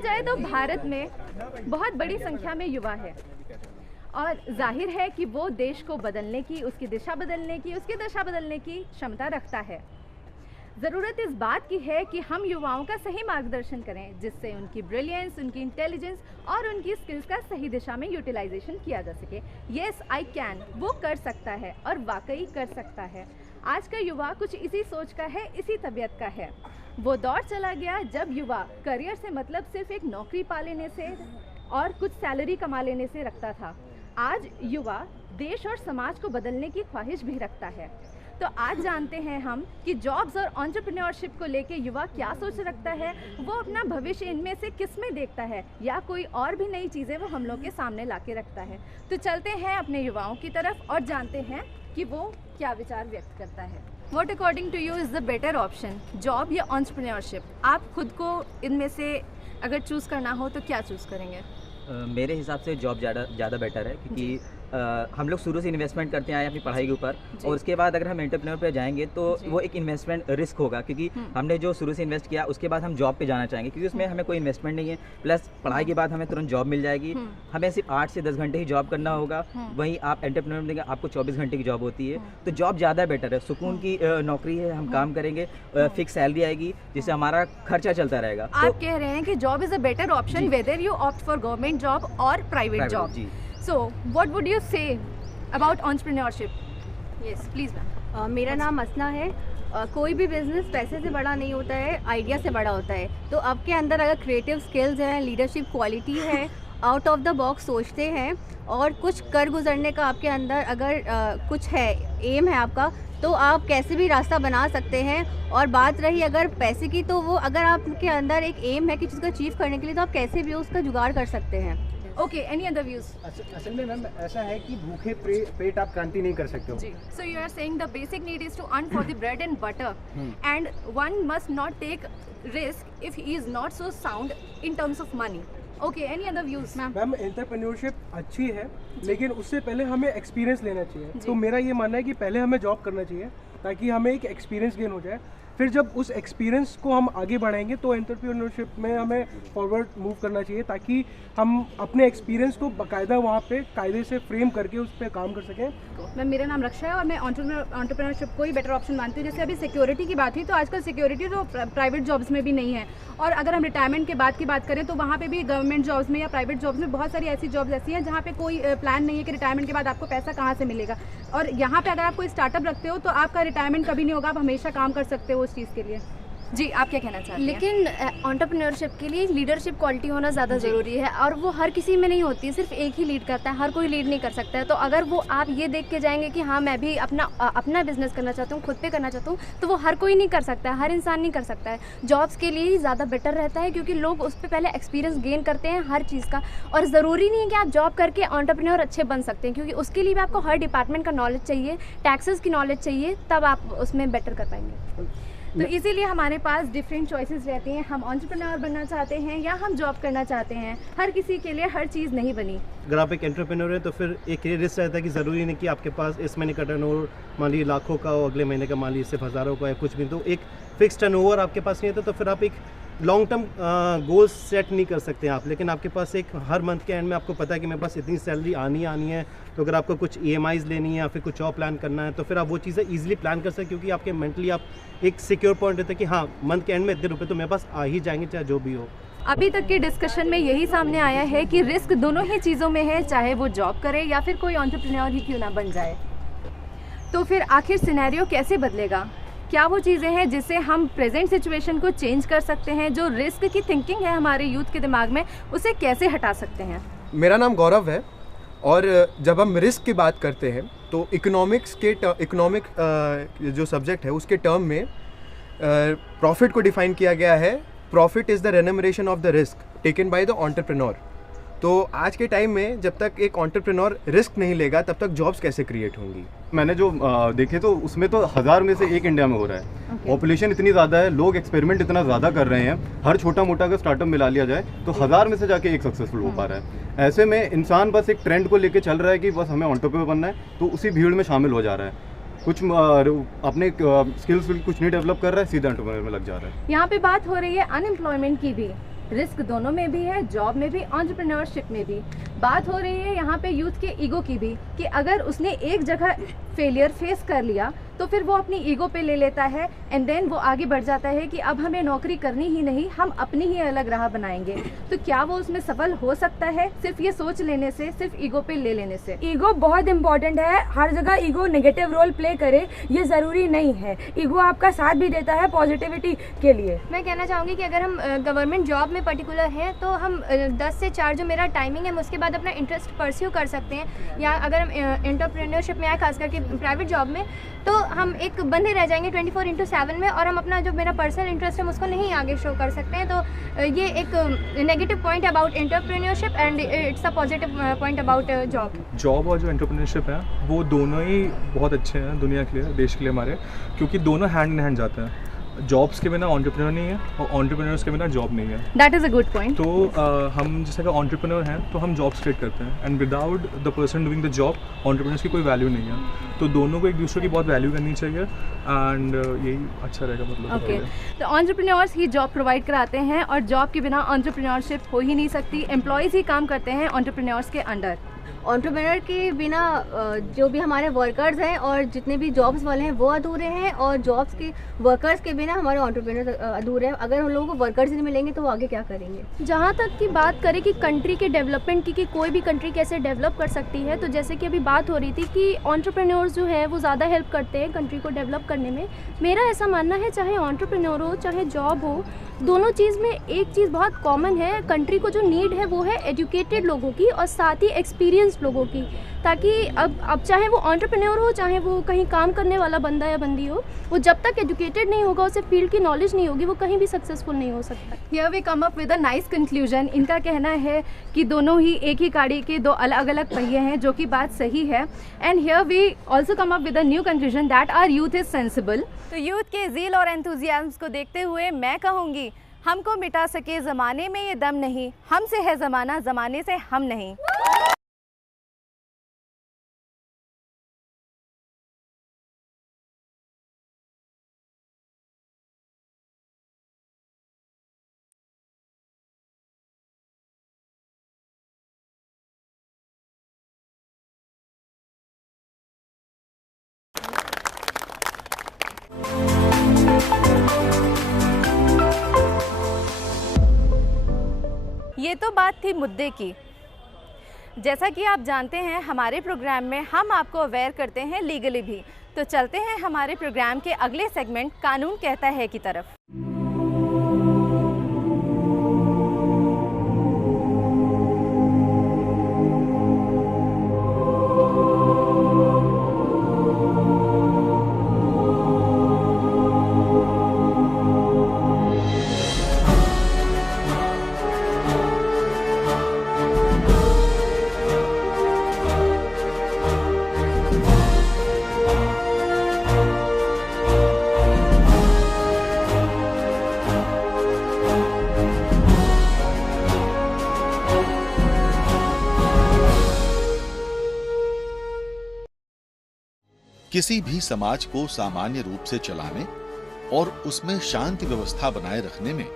जाए तो भारत में बहुत बड़ी संख्या में युवा है और जाहिर है कि वो देश को बदलने की, उसकी दिशा बदलने की, उसकी दशा बदलने की क्षमता रखता है। ज़रूरत इस बात की है कि हम युवाओं का सही मार्गदर्शन करें, जिससे उनकी ब्रिलियंस, उनकी इंटेलिजेंस और उनकी स्किल्स का सही दिशा में यूटिलाइजेशन किया जा सके। येस आई कैन, वो कर सकता है और वाकई कर सकता है। आज का युवा कुछ इसी सोच का है, इसी तबीयत का है। वो दौर चला गया जब युवा करियर से मतलब सिर्फ एक नौकरी पा लेने से और कुछ सैलरी कमा लेने से रखता था। आज युवा देश और समाज को बदलने की ख्वाहिश भी रखता है। तो आज जानते हैं हम कि जॉब्स और एंटरप्रेन्योरशिप को लेके युवा क्या सोच रखता है, वो अपना भविष्य इनमें से किस में देखता है, या कोई और भी नई चीज़ें वो हम लोग के सामने ला के रखता है। तो चलते हैं अपने युवाओं की तरफ और जानते हैं कि वो क्या विचार व्यक्त करता है। What according to you is the better option, job या एंटरप्रेन्योरशिप? आप खुद को इनमें से अगर चूज़ करना हो तो क्या चूज़ करेंगे? मेरे हिसाब से जॉब ज़्यादा बेटर है, क्योंकि हम लोग शुरू से इन्वेस्टमेंट करते आए अपनी पढ़ाई के ऊपर, और उसके बाद अगर हम एंटरप्रेन्योर पे जाएंगे तो वो एक इन्वेस्टमेंट रिस्क होगा, क्योंकि हमने जो शुरू से इन्वेस्ट किया उसके बाद हम जॉब पे जाना चाहेंगे, क्योंकि उसमें हमें कोई इन्वेस्टमेंट नहीं है, प्लस पढ़ाई के बाद हमें तुरंत जॉब मिल जाएगी। हमें सिर्फ 8 से 10 घंटे ही जॉब करना होगा, वहीं आप एंटरप्रेन्योर में देंगे आपको 24 घंटे की जॉब होती है। तो जॉब ज़्यादा बेटर है, सुकून की नौकरी है, हम काम करेंगे, फिक्स सैलरी आएगी जिससे हमारा खर्चा चलता रहेगा। आप कह रहे हैं कि job is a better option whether you opt for government job और private job. So what would you say about entrepreneurship? Yes please ma'am. मेरा नाम असना है। कोई भी बिजनेस पैसे से बड़ा नहीं होता है, आइडिया से बड़ा होता है। तो आपके अंदर अगर क्रिएटिव स्किल्स हैं, लीडरशिप क्वालिटी है, आउट ऑफ द बॉक्स सोचते हैं और कुछ कर गुजरने का आपके अंदर अगर कुछ है, एम है आपका, तो आप कैसे भी रास्ता बना सकते हैं। और बात रही अगर पैसे की, तो वो अगर आपके अंदर एक एम है कि चीज़ को अचीव करने के लिए, तो आप कैसे भी उसका जुगाड़ कर सकते हैं। Okay, any other views? असल में मैम ऐसा है कि भूखे पेट आप क्रांति नहीं कर सकते हो। So you are saying the basic need is to earn for the bread and butter, and one must not take risk if he is not so sound in terms of money. Okay, any other views? Ma'am entrepreneurship अच्छी है, लेकिन उससे पहले हमें experience लेना चाहिए। तो मेरा ये मानना है कि पहले हमें जॉब करना चाहिए ताकि हमें एक एक्सपीरियंस गेन हो जाए। फिर जब उस एक्सपीरियंस को हम आगे बढ़ाएंगे तो एंटरप्रेन्योरशिप में हमें फॉरवर्ड मूव करना चाहिए, ताकि हम अपने एक्सपीरियंस को बाकायदा वहाँ पे कायदे से फ्रेम करके उस पर काम कर सकें। मैम मेरा नाम रक्षा है और मैं एंटरप्रेन्योरशिप को ही बेटर ऑप्शन मानती हूँ। जैसे अभी सिक्योरिटी की बात हुई, तो आजकल सिक्योरिटी तो प्राइवेट जॉब्स में भी नहीं है, और अगर हम रिटायरमेंट के बाद की बात करें तो वहाँ पे भी गवर्नमेंट जॉब्स में या प्राइवेट जॉब्स में बहुत सारी ऐसी जॉब्स ऐसी हैं जहाँ पे कोई प्लान नहीं है कि रिटायरमेंट के बाद आपको पैसा कहाँ से मिलेगा। और यहाँ पे अगर आप कोई स्टार्टअप रखते हो तो आपका रिटायरमेंट कभी नहीं होगा, आप हमेशा काम कर सकते हो उस चीज़ के लिए। जी, आप क्या कहना चाहते हैं? लेकिन एंटरप्रेन्योरशिप के लिए लीडरशिप क्वालिटी होना ज़्यादा ज़रूरी है, और वो हर किसी में नहीं होती है, सिर्फ एक ही लीड करता है, हर कोई लीड नहीं कर सकता है। तो अगर वो आप ये देख के जाएंगे कि हाँ मैं भी अपना बिजनेस करना चाहता हूँ, खुद पे करना चाहता हूँ, तो वो हर कोई नहीं कर सकता है, हर इंसान नहीं कर सकता है। जॉब्स के लिए ही ज़्यादा बेटर रहता है, क्योंकि लोग उस पर पहले एक्सपीरियंस गेन करते हैं हर चीज़ का। और ज़रूरी नहीं है कि आप जॉब करके एंटरप्रेन्योर अच्छे बन सकते हैं, क्योंकि उसके लिए भी आपको हर डिपार्टमेंट का नॉलेज चाहिए, टैक्सेस की नॉलेज चाहिए, तब आप उसमें बेटर कर पाएंगे। तो इसीलिए हमारे पास डिफरेंट चॉइसेस रहती हैं। हम एंटरप्रेन्योर बनना चाहते हैं या हम जॉब करना चाहते हैं, हर किसी के लिए हर चीज़ नहीं बनी। अगर आप एक एंटरप्रेन्योर है तो फिर एक ये रिस्क रहता है कि ज़रूरी नहीं कि आपके पास इस महीने का टर्नओवर मान लीजिए लाखों का हो, अगले महीने का मान लीजिए सिर्फ हज़ारों का या कुछ भी। तो एक फिक्स टर्नओवर आपके पास नहीं होता, तो फिर आप एक लॉन्ग टर्म गोल्स सेट नहीं कर सकते आप। लेकिन आपके पास एक हर मंथ के एंड में आपको पता है कि मेरे पास इतनी सैलरी आनी है, तो अगर आपको कुछ EMIs लेनी है या फिर कुछ और प्लान करना है, तो फिर आप वो चीज़ें ईजिली प्लान कर सकते हैं, क्योंकि आपके मेंटली आप एक सिक्योर पॉइंट रहता है कि हाँ मंथ के एंड में इतने रुपये तो मेरे पास आ ही जाएंगे, चाहे जो भी हो। अभी तक के डिस्कशन में यही सामने आया है कि रिस्क दोनों ही चीज़ों में है, चाहे वो जॉब करे या फिर कोई एंटरप्रेन्योर ही क्यों ना बन जाए। तो फिर आखिर सिनेरियो कैसे बदलेगा? क्या वो चीज़ें हैं जिससे हम प्रेजेंट सिचुएशन को चेंज कर सकते हैं? जो रिस्क की थिंकिंग है हमारे यूथ के दिमाग में, उसे कैसे हटा सकते हैं? मेरा नाम गौरव है, और जब हम रिस्क की बात करते हैं तो इकोनॉमिक जो सब्जेक्ट है उसके टर्म में प्रॉफिट को डिफाइन किया गया है। Profit is the remuneration of the risk taken by the entrepreneur. तो आज के टाइम में जब तक एक एंटरप्रेन्योर रिस्क नहीं लेगा तब तक जॉब्स कैसे क्रिएट होंगी? मैंने जो देखे तो उसमें तो 1000 में से एक इंडिया में हो रहा है। पॉपुलेशन इतनी ज़्यादा है, लोग एक्सपेरिमेंट इतना ज़्यादा कर रहे हैं, हर छोटा मोटा अगर स्टार्टअप मिला लिया जाए तो 1000 में से जाके एक सक्सेसफुल हो पा रहा है। ऐसे में इंसान बस एक ट्रेंड को लेके चल रहा है कि बस हमें एंटरप्रेन्योर बनना है, तो उसी भीड़ में शामिल हो जा रहा है। कुछ अपने स्किल्स कुछ नहीं डेवलप कर रहा है, सीधा एंटरप्रेन्योर में लग जा रहा है। यहाँ पे बात हो रही है अनएम्प्लॉयमेंट की भी, रिस्क दोनों में भी है, जॉब में भी, एंटरप्रेन्योरशिप में भी। बात हो रही है यहाँ पे यूथ के ईगो की भी, कि अगर उसने एक जगह फेलियर फेस कर लिया तो फिर वो अपनी ईगो पे ले लेता है एंड देन वो आगे बढ़ जाता है कि अब हमें नौकरी करनी ही नहीं, हम अपनी ही अलग राह बनाएंगे। तो क्या वो उसमें सफल हो सकता है सिर्फ ये सोच लेने से, सिर्फ ईगो पे ले लेने से? ईगो बहुत इंपॉर्टेंट है, हर जगह ईगो नेगेटिव रोल प्ले करे ये ज़रूरी नहीं है। ईगो आपका साथ भी देता है पॉजिटिविटी के लिए। मैं कहना चाहूँगी कि अगर हम गवर्नमेंट जॉब में पर्टिकुलर हैं तो हम 10 से 4 जो मेरा टाइमिंग है, उसके बाद अपना इंटरेस्ट परस्यू कर सकते हैं। या अगर हम एंटरप्रेन्योरशिप में आए, खास करके प्राइवेट जॉब में, तो हम एक बंधे रह जाएंगे 24/7 में, और हम अपना जो मेरा पर्सनल इंटरेस्ट है उसको नहीं आगे शो कर सकते हैं। तो ये एक negative point about entrepreneurship and it's a positive point about job और जो एंटरप्रेन्योरशिप है वो दोनों ही बहुत अच्छे हैं दुनिया के लिए, देश के लिए हमारे, क्योंकि दोनों हैंड इन हैंड जाते हैं। जॉब्स के बिना एंटरप्रेन्योर नहीं है और एंटरप्रेन्योर्स के बिना जॉब नहीं है। That is a good point. तो हम जैसे कि एंटरप्रेन्योर हैं तो हम जॉब्स क्रिएट करते हैं, and without the person doing the job entrepreneurs की कोई वैल्यू नहीं है। तो दोनों को एक दूसरे की बहुत वैल्यू करनी चाहिए, एंड यही अच्छा रहेगा। मतलब ओके, तो एंटरप्रेन्योर्स ही जॉब प्रोवाइड कराते हैं और जॉब के बिना एंटरप्रेन्योरशिप हो ही नहीं सकती। एम्प्लॉयज़ ही काम करते हैं एंटरप्रेन्योर्स के अंडर। एंटरप्रेन्योर के बिना जो भी हमारे वर्कर्स हैं और जितने भी जॉब्स वाले हैं वो अधूरे हैं, और जॉब्स के वर्कर्स के बिना हमारे एंटरप्रेन्योर अधूरे हैं। अगर हम लोगों को वर्कर्स नहीं मिलेंगे तो वो आगे क्या करेंगे? जहाँ तक की बात करें कि कंट्री के डेवलपमेंट की, कि कोई भी कंट्री कैसे डेवलप कर सकती है, तो जैसे कि अभी बात हो रही थी कि एंटरप्रेन्योर्स जो है वो ज़्यादा हेल्प करते हैं कंट्री को डेवलप करने में। मेरा ऐसा मानना है, चाहे एंटरप्रेन्योर हो चाहे जॉब हो, दोनों चीज़ में एक चीज़ बहुत कॉमन है। कंट्री को जो नीड है वो है एजुकेटेड लोगों की और साथ ही एक्सपीरियंस्ड लोगों की, ताकि अब चाहे वो एंटरप्रेन्योर हो चाहे वो कहीं काम करने वाला बंदा या बंदी हो, वो जब तक एजुकेटेड नहीं होगा, उसे फील्ड की नॉलेज नहीं होगी, वो कहीं भी सक्सेसफुल नहीं हो सकता। Here we come up with a nice conclusion. इनका कहना है कि दोनों ही एक ही गाड़ी के दो अलग अलग पहिए हैं, जो कि बात सही है। And here we also come up with a new conclusion that our youth is sensible. तो यूथ के ज़ील और एंथुजियाज्म को देखते हुए मैं कहूँगी, हमको मिटा सके ज़माने में ये दम नहीं, हमसे है ज़माना, ज़माने से हम नहीं। ये तो बात थी मुद्दे की। जैसा कि आप जानते हैं, हमारे प्रोग्राम में हम आपको अवेयर करते हैं लीगली भी। तो चलते हैं हमारे प्रोग्राम के अगले सेगमेंट कानून कहता है की तरफ। किसी भी समाज को सामान्य रूप से चलाने और उसमें शांति व्यवस्था बनाए रखने में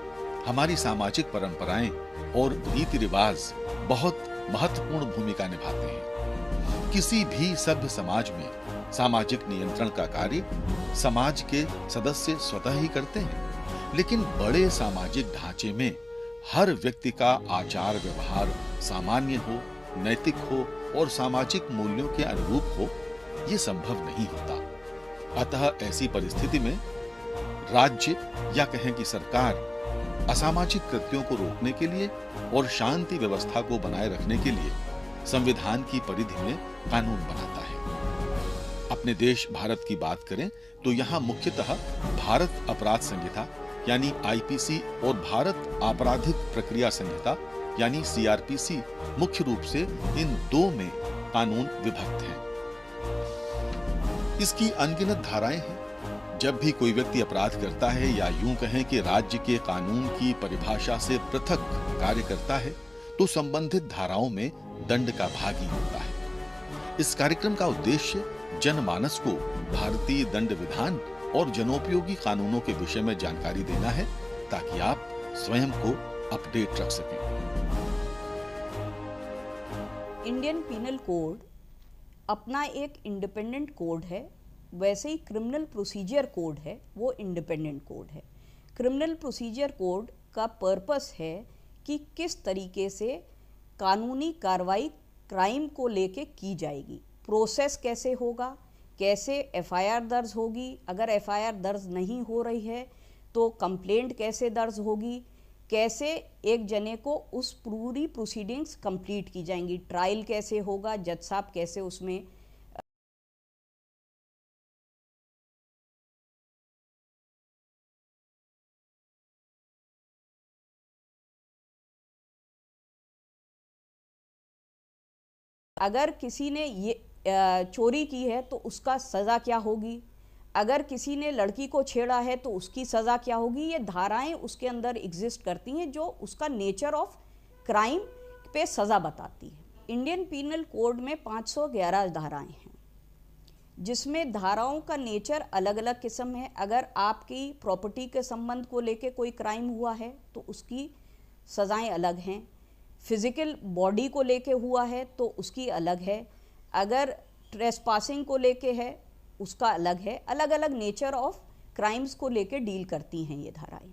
हमारी सामाजिक परंपराएं और रीति रिवाज बहुत महत्वपूर्ण भूमिका निभाते हैं। किसी भी सभ्य समाज में सामाजिक नियंत्रण का कार्य समाज के सदस्य स्वतः ही करते हैं, लेकिन बड़े सामाजिक ढांचे में हर व्यक्ति का आचार व्यवहार सामान्य हो, नैतिक हो और सामाजिक मूल्यों के अनुरूप हो, ये संभव नहीं होता। अतः ऐसी परिस्थिति में राज्य या कहें कि सरकार असामाजिक कृत्यों को रोकने के लिए और शांति व्यवस्था को बनाए रखने के लिए संविधान की परिधि में कानून बनाता है। अपने देश भारत की बात करें तो यहाँ मुख्यतः भारत अपराध संहिता यानी आईपीसी और भारत आपराधिक प्रक्रिया संहिता यानी सीआरपीसी मुख्य रूप से इन दो में कानून विभक्त हैं। इसकी अनगिनत धाराएं हैं। जब भी कोई व्यक्ति अपराध करता है या यूं कहें कि राज्य के कानून की परिभाषा से पृथक कार्य करता है, तो संबंधित धाराओं में दंड का भागी होता है। इस कार्यक्रम का उद्देश्य जनमानस को भारतीय दंड विधान और जनोपयोगी कानूनों के विषय में जानकारी देना है, ताकि आप स्वयं को अपडेट रख सकें। इंडियन पीनल कोड अपना एक इंडिपेंडेंट कोड है, वैसे ही क्रिमिनल प्रोसीजर कोड है, वो इंडिपेंडेंट कोड है। क्रिमिनल प्रोसीजर कोड का पर्पस है कि किस तरीके से कानूनी कार्रवाई क्राइम को लेके की जाएगी, प्रोसेस कैसे होगा, कैसे एफआईआर दर्ज होगी, अगर एफआईआर दर्ज नहीं हो रही है तो कंप्लेंट कैसे दर्ज होगी, कैसे एक जने को उस पूरी प्रोसीडिंग्स कंप्लीट की जाएंगी, ट्रायल कैसे होगा, जज साहब कैसे उसमें अगर किसी ने ये चोरी की है तो उसका सज़ा क्या होगी, अगर किसी ने लड़की को छेड़ा है तो उसकी सज़ा क्या होगी। ये धाराएं उसके अंदर एग्जिस्ट करती हैं जो उसका नेचर ऑफ क्राइम पे सज़ा बताती है। इंडियन पीनल कोड में 511 धाराएं हैं, जिसमें धाराओं का नेचर अलग अलग किस्म है। अगर आपकी प्रॉपर्टी के संबंध को लेके कोई क्राइम हुआ है तो उसकी सज़ाएं अलग हैं, फिजिकल बॉडी को लेके हुआ है तो उसकी अलग है, अगर ट्रेसपासिंग को लेके है उसका अलग है। अलग अलग नेचर ऑफ क्राइम्स को लेके डील करती हैं ये धाराएं।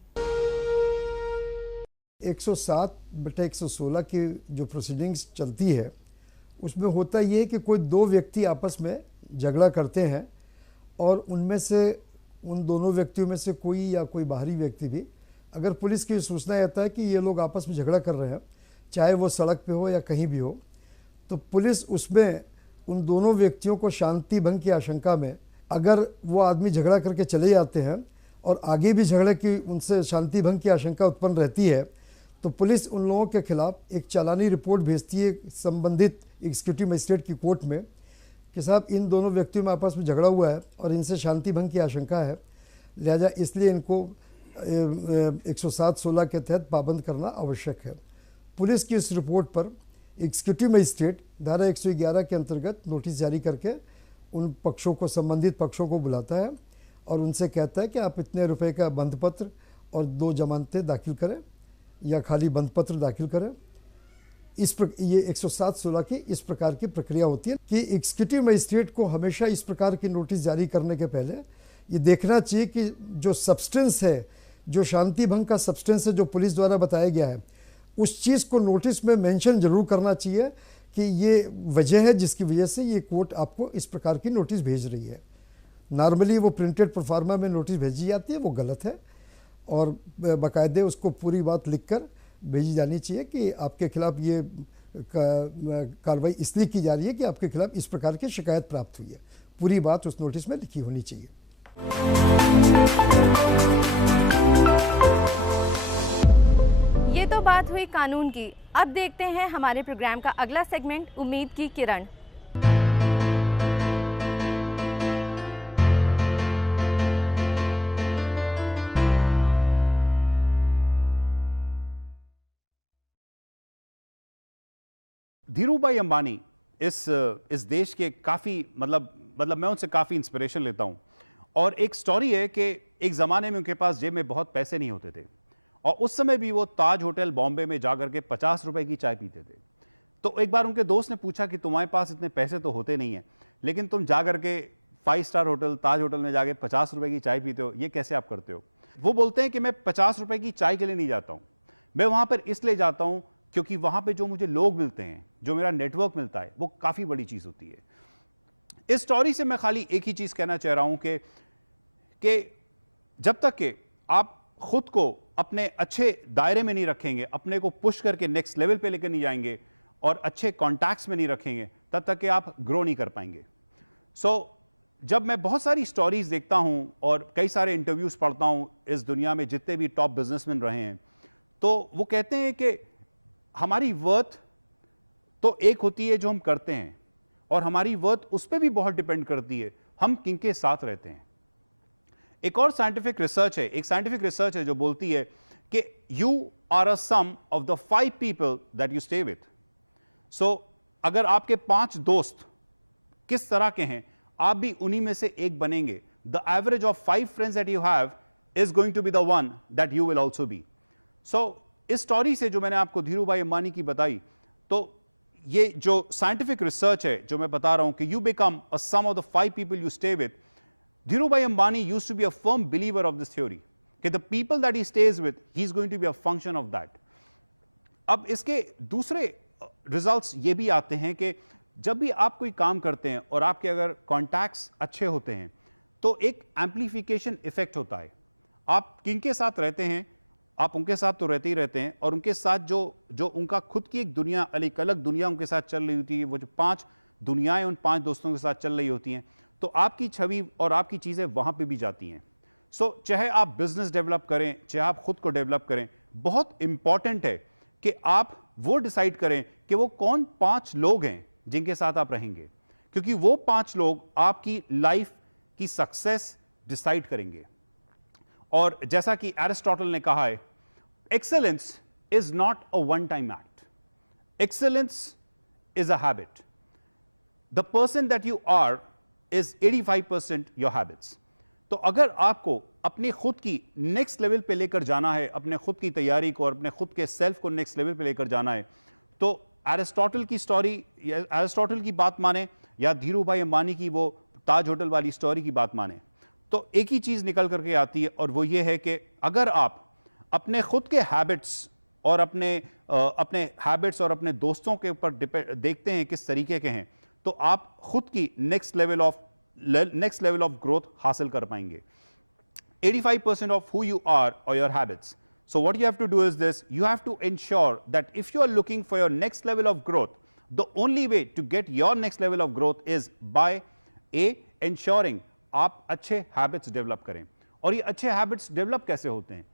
107/116 की जो प्रोसीडिंग्स चलती है उसमें होता ये है कि कोई दो व्यक्ति आपस में झगड़ा करते हैं और उनमें से उन दोनों व्यक्तियों में से कोई या कोई बाहरी व्यक्ति भी, अगर पुलिस की सूचना आता है कि ये लोग आपस में झगड़ा कर रहे हैं, चाहे वो सड़क पे हो या कहीं भी हो, तो पुलिस उसमें उन दोनों व्यक्तियों को शांति भंग की आशंका में, अगर वो आदमी झगड़ा करके चले जाते हैं और आगे भी झगड़े की उनसे शांति भंग की आशंका उत्पन्न रहती है, तो पुलिस उन लोगों के खिलाफ एक चालानी रिपोर्ट भेजती है संबंधित एग्जीक्यूटिव मजिस्ट्रेट की कोर्ट में कि साहब इन दोनों व्यक्तियों में आपस में झगड़ा हुआ है और इनसे शांति भंग की आशंका है, लिहाजा इसलिए इनको 107/16 के तहत पाबंद करना आवश्यक है। पुलिस की इस रिपोर्ट पर एग्जीक्यूटिव मजिस्ट्रेट धारा 111 के अंतर्गत नोटिस जारी करके उन पक्षों को, संबंधित पक्षों को बुलाता है और उनसे कहता है कि आप इतने रुपए का बंद पत्र और 2 जमानतें दाखिल करें या खाली बंद पत्र दाखिल करें। ये 107/16 की इस प्रकार की प्रक्रिया होती है कि एग्जीक्यूटिव मजिस्ट्रेट को हमेशा इस प्रकार की नोटिस जारी करने के पहले ये देखना चाहिए कि जो सब्सटेंस है, जो शांति भंग का सब्सटेंस है जो पुलिस द्वारा बताया गया है, उस चीज़ को नोटिस में मेंशन जरूर करना चाहिए कि ये वजह है जिसकी वजह से ये कोर्ट आपको इस प्रकार की नोटिस भेज रही है। नॉर्मली वो प्रिंटेड प्रोफार्मा में नोटिस भेजी जाती है, वो गलत है और बाकायदे उसको पूरी बात लिखकर भेजी जानी चाहिए कि आपके खिलाफ ये कार्रवाई इसलिए की जा रही है कि आपके खिलाफ इस प्रकार की शिकायत प्राप्त हुई है। पूरी बात उस नोटिस में लिखी होनी चाहिए। ये तो बात हुई कानून की। अब देखते हैं हमारे प्रोग्राम का अगला सेगमेंट, उम्मीद की किरण। धीरूभाई अंबानी इस देश के काफ़ी मतलब मैं उनसे काफ़ी इंस्पिरेशन लेता हूं। और एक स्टोरी है कि एक ज़माने में उनके पास जेब में बहुत पैसे नहीं होते थे और उस समय भी वो ताज होटल बॉम्बे में जाकर के 50 रुपए की चाय पीते थे। तो एक बार उनके दोस्त ने पूछा कि तुम्हारे पास इतने पैसे तो होते नहीं हैं, लेकिन तुम जाकर के 5 स्टार होटल ताज होटल में जाके 50 रुपए की चाय पीते हो, ये कैसे आप करते हो? वो बोलते हैं कि मैं 50 रुपए की चाय के लिए नहीं जाता हूँ, मैं वहाँ पर इसलिए जाता हूँ क्योंकि वहाँ पर जो मुझे लोग मिलते हैं, जो मेरा नेटवर्क मिलता है, वो काफ़ी बड़ी चीज़ होती है। इस स्टोरी से मैं खाली एक ही चीज़ कहना चाह रहा हूँ कि जब तक कि आप खुद को अपने अच्छे दायरे में नहीं रखेंगे, अपने को पुश करके नेक्स्ट लेवल पे लेकर नहीं जाएंगे और अच्छे कॉन्टैक्ट्स में नहीं रखेंगे, तब तक कि आप ग्रो नहीं कर पाएंगे। जब मैं बहुत सारी स्टोरीज देखता हूँ और कई सारे इंटरव्यूज़ पढ़ता हूँ इस दुनिया में जितने भी टॉप बिजनेसमैन रहे हैं, तो वो कहते हैं कि हमारी वर्थ तो एक होती है जो हम करते हैं, और हमारी वर्थ उस पर भी बहुत डिपेंड करती है हम किनके साथ रहते हैं। एक और साइंटिफिक रिसर्च है, एक साइंटिफिक रिसर्च है जो बोलती है कि you are a sum of the 5 people that you stay with. अगर आपके 5 दोस्त किस तरह के हैं, आप भी उन्हीं में से एक बनेंगे। The average of 5 friends that you have is going to be the one that you will also be. इस स्टोरी से जो मैंने आपको धीरू भाई अंबानी की बताई, तो ये जो साइंटिफिक रिसर्च है जो मैं बता रहा हूं कि you become a sum of the 5 people you stay with, Dhiru Bhai Ambani used to be a firm believer of this theory कि the people that he stays with he is going to be a function of that. अब इसके दूसरे results ये भी आते हैं कि जब भी आप कोई काम करते हैं और आपके अगर कॉन्टैक्ट्स अच्छे होते हैं तो एक एम्प्लीफिकेशन इफेक्ट होता है। आप किनके साथ रहते हैं, आप उनके साथ तो रहते ही रहते हैं, और उनके साथ जो उनका खुद की एक दुनिया, एक अलग दुनिया उनके साथ चल रही होती है, वो जो 5 दुनियाएं उन 5 दोस्तों के साथ चल रही होती हैं, तो आपकी छवि और आपकी चीज़ें वहाँ पे भी जाती हैं। सो चाहे आप बिजनेस डेवलप करें, चाहे आप खुद को डेवलप करें, बहुत इंपॉर्टेंट है कि आप वो डिसाइड करें कि वो कौन 5 लोग हैं जिनके साथ आप रहेंगे, क्योंकि वो 5 लोग आपकी लाइफ की सक्सेस डिसाइड करेंगे। और जैसा कि एरिस्टोटल ने कहा है, excellence is not a one time act, excellence is a habit. The person that you are is 85% your habits. तो अगर आपको अपनी खुद की नेक्स्ट लेवल पे लेकर जाना है, अपने खुद की तैयारी को और अपने खुद के सेल्फ को नेक्स्ट लेवल पे लेकर जाना है, तो एरिस्टोटल की स्टोरी, एरिस्टोटल की बात माने या धीरू भाई अंबानी की वो ताज होटल वाली स्टोरी की बात माने, तो एक ही चीज निकल करके आती है, और वो ये है कि अगर आप अपने खुद के हैबिट्स और अपने हैबिट्स और अपने दोस्तों के ऊपर देखते हैं किस तरीके के हैं, तो आप खुद की नेक्स्ट लेवल ऑफ ग्रोथ हासिल कर पाएंगे। 85% of who you are your habits. So what you have to do is this: you have to ensure that if you are looking for your next level of growth, the only way to get your next level of growth is by ensuring आप अच्छे habits develop करें। और ये अच्छे habits develop कैसे होते हैं?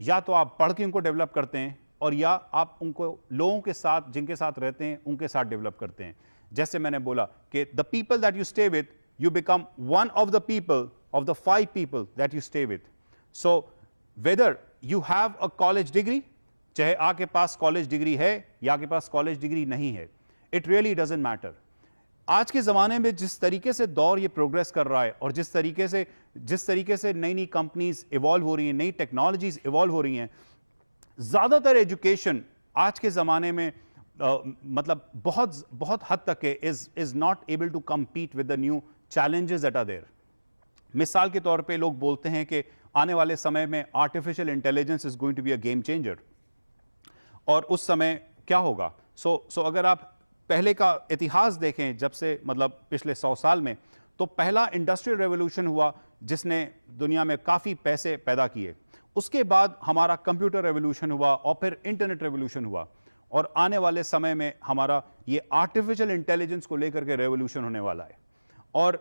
या तो आप पढ़ के उनको डेवलप करते हैं, और या आप उनको लोगों के साथ, जिनके साथ रहते हैं, उनके साथ डेवलप करते हैं। जैसे मैंने बोला कि the people that you stay with, you become one of the people, of the 5 people that you stay with. So whether you have a college degree, चाहे आपके पास कॉलेज डिग्री है या आपके पास कॉलेज डिग्री नहीं है, it really doesn't matter. आज के ज़माने में जिस तरीके से दौर ये प्रोग्रेस कर रहा है, और जिस तरीके से नई नई कंपनीज इवॉल्व हो रही हैं, नई टेक्नोलॉजीज इवॉल्व हो रही हैं, ज़्यादातर एजुकेशन आज के ज़माने में मतलब बहुत हद तक is not able to compete with the new challenges that are there. मिसाल के तौर पे लोग बोलते हैं कि आने वाले समय में artificial intelligence is going to be a game changer, और उस समय क्या होगा? सो अगर आप पहले का इतिहास देखें, जब से मतलब पिछले 100 साल में, तो पहला इंडस्ट्रियल रेवोल्यूशन हुआ जिसने दुनिया में काफ़ी पैसे पैदा किए। उसके बाद हमारा कंप्यूटर रेवोल्यूशन हुआ, और फिर इंटरनेट रेवोल्यूशन हुआ, और आने वाले समय में हमारा ये आर्टिफिशियल इंटेलिजेंस को लेकर के रेवोल्यूशन होने वाला है। और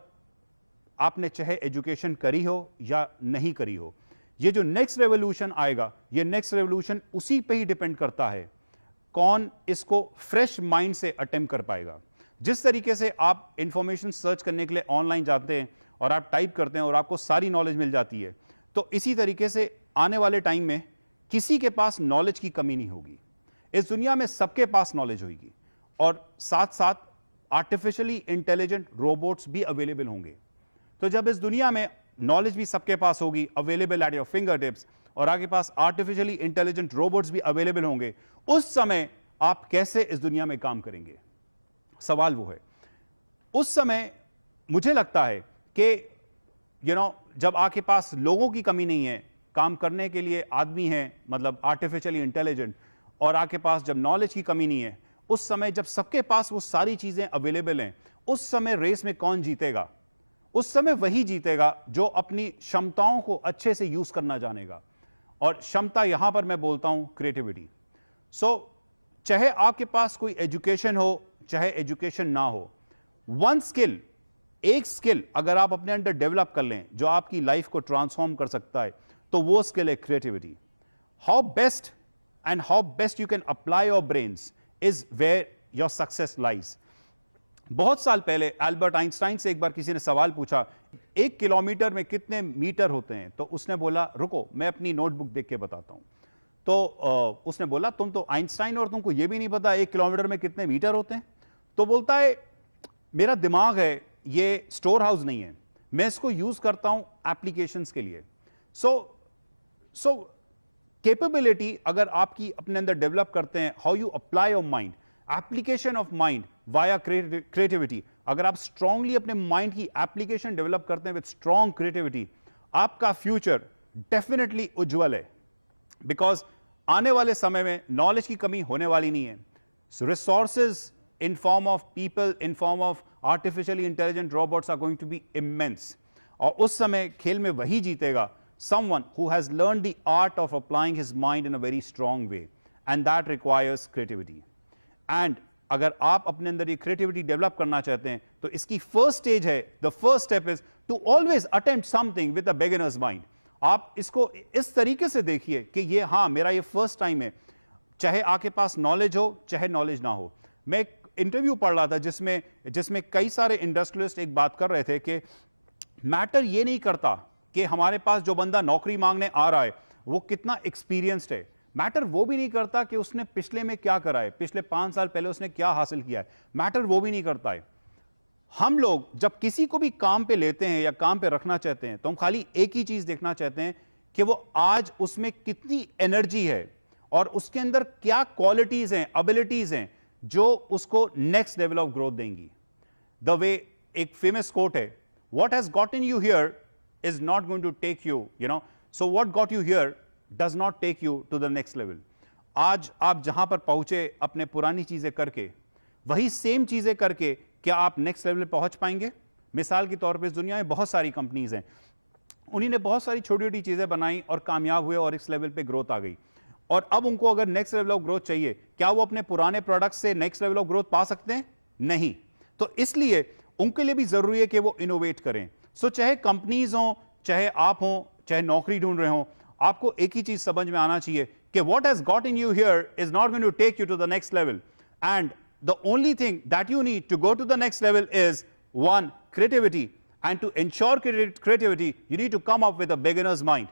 आपने चाहे एजुकेशन करी हो या नहीं करी हो, ये जो नेक्स्ट रेवोल्यूशन आएगा, ये नेक्स्ट रेवोल्यूशन उसी पे ही डिपेंड करता है कौन इसको फ्रेश माइंड से अटेम्प्ट कर पाएगा। जिस तरीके से आप इंफॉर्मेशन सर्च करने के लिए ऑनलाइन जाते हैं और आप टाइप करते हैं और आपको सारी नॉलेज मिल जाती है, तो इसी तरीके से आने वाले टाइम में किसी के पास नॉलेज की कमी नहीं होगी। इस दुनिया में सबके पास नॉलेज होगी, और साथ साथ आर्टिफिशियली इंटेलिजेंट रोबोट्स भी अवेलेबल होंगे। तो जब इस दुनिया में नॉलेज भी सबके पास होगी, available at your finger tips, और आपके पास आर्टिफिशियली इंटेलिजेंट रोबोट्स भी अवेलेबल होंगे, उस समय आप कैसे इस दुनिया में काम करेंगे? सवाल वो है। उस समय मुझे लगता है कि जब आपके पास लोगों की कमी नहीं है, काम करने के लिए आदमी हैं, मतलब आर्टिफिशियली इंटेलिजेंट, और आपके पास जब नॉलेज की कमी नहीं है, उस समय जब सबके पास वो सारी चीजें अवेलेबल हैं, उस समय रेस में कौन जीतेगा? उस समय वही जीतेगा जो अपनी क्षमताओं को अच्छे से यूज करना जानेगा। और क्षमता यहां पर मैं बोलता हूं क्रिएटिविटी। चाहे आपके पास कोई एजुकेशन हो, चाहे एजुकेशन ना हो, एक स्किल अगर आप अपने अंदर डेवलप कर लें जो आपकी लाइफ को ट्रांसफॉर्म कर सकता है, तो वो स्किल है creativity. How best you can apply your brains is where your success lies. बहुत साल पहले एल्बर्ट आइंस्टाइन से एक बार किसी ने सवाल पूछा, 1 किलोमीटर में कितने मीटर होते हैं? तो उसने बोला, रुको मैं अपनी नोटबुक देख के बताता हूं। तो उसने बोला, तुम तो आइंस्टाइन और तुमको यह भी नहीं पता 1 किलोमीटर में कितने मीटर होते हैं? तो बोलता है, मेरा दिमाग है, ये स्टोर हाउस नहीं है, मैं इसको यूज करता हूं एप्लीकेशंस के लिए। सो कैपेबिलिटी अगर आपकी अपने अंदर डेवलप करते हैं, how you apply your mind, application of mind via creativity, अगर आप स्ट्रांगली अपने माइंड की एप्लीकेशन डेवलप करते हैं विद स्ट्रांग क्रिएटिविटी, आपका फ्यूचर डेफिनेटली उज्जवल है। बिकॉज आने वाले समय में नॉलेज की कमी होने वाली नहीं है। Resources in form of people, in form of artificially intelligent robots are going to be immense. और उस समय खेल में वही जीतेगा someone who has learned the art of applying his mind in a very strong way, and that requires creativity. And अगर आप अपने अंदर ये creativity develop करना चाहते हैं तो इसकी first stage है, the first step is to always attempt something with a beginner's mind. आप इसको इस तरीके से देखिए कि ये हाँ मेरा ये first time है, चाहे आपके पास knowledge हो चाहे knowledge ना हो। मैं इंटरव्यू पढ़ रहा था जिसमें कई सारे इंडस्ट्रियलिस्ट एक बात कर रहे थे कि मैटर ये नहीं करता कि हमारे पास जो बंदा नौकरी मांगने आ रहा है वो कितना एक्सपीरियंस्ड है, मैटर वो भी नहीं करता कि उसने पिछले में क्या करा है, पिछले 5 साल पहले उसने क्या हासिल किया है, मैटर वो भी नहीं करता है। हम लोग जब किसी को भी काम पे लेते हैं या काम पे रखना चाहते हैं तो हम खाली एक ही चीज देखना चाहते हैं कि वो आज उसमें कितनी एनर्जी है और उसके अंदर क्या क्वालिटीज हैं, एबिलिटीज हैं जो उसको नेक्स्ट लेवल ऑफ ग्रोथ देंगी। द वे एक फेमस कोट है, what has gotten you here is not going to take you, you know, so what got you here does not take you to the next level. आज आप जहां पर पहुंचे अपने पुरानी चीजें करके, वही सेम चीजें करके क्या आप नेक्स्ट लेवल पे पहुंच पाएंगे? मिसाल के तौर पे इस दुनिया में बहुत सारी कंपनीज हैं, उन्हीं ने बहुत सारी छोटी छोटी चीजें बनाई और कामयाब हुए और इस लेवल पे ग्रोथ आ गई। और अब उनको अगर नेक्स्ट लेवल ऑफ ग्रोथ चाहिए, क्या वो अपने पुराने प्रोडक्ट से नेक्स्ट लेवल ऑफ ग्रोथ पा सकते हैं? नहीं। तो इसलिए उनके लिए भी जरूरी है कि वो इनोवेट करें। सो चाहे कंपनीज हो, चाहे आप हो, चाहे नौकरी ढूंढ रहे हो, आपको एक ही चीज समझ में आना चाहिए कि what has gotten you here is not going to take you to the next level, and the only thing that you need to go to the next level is one, creativity, and to ensure creativity you need to come up with a beginner's mind.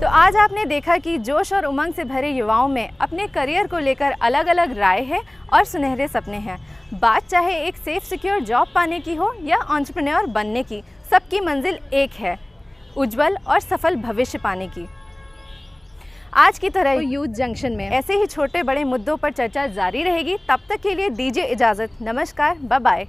तो आज आपने देखा कि जोश और उमंग से भरे युवाओं में अपने करियर को लेकर अलग अलग राय है और सुनहरे सपने हैं। बात चाहे एक सेफ सिक्योर जॉब पाने की हो या एंटरप्रेन्योर बनने की, सबकी मंजिल एक है, उज्जवल और सफल भविष्य पाने की। आज की तरह यूथ जंक्शन में ऐसे ही छोटे बड़े मुद्दों पर चर्चा जारी रहेगी। तब तक के लिए दीजिए इजाज़त। नमस्कार, बाय बाय।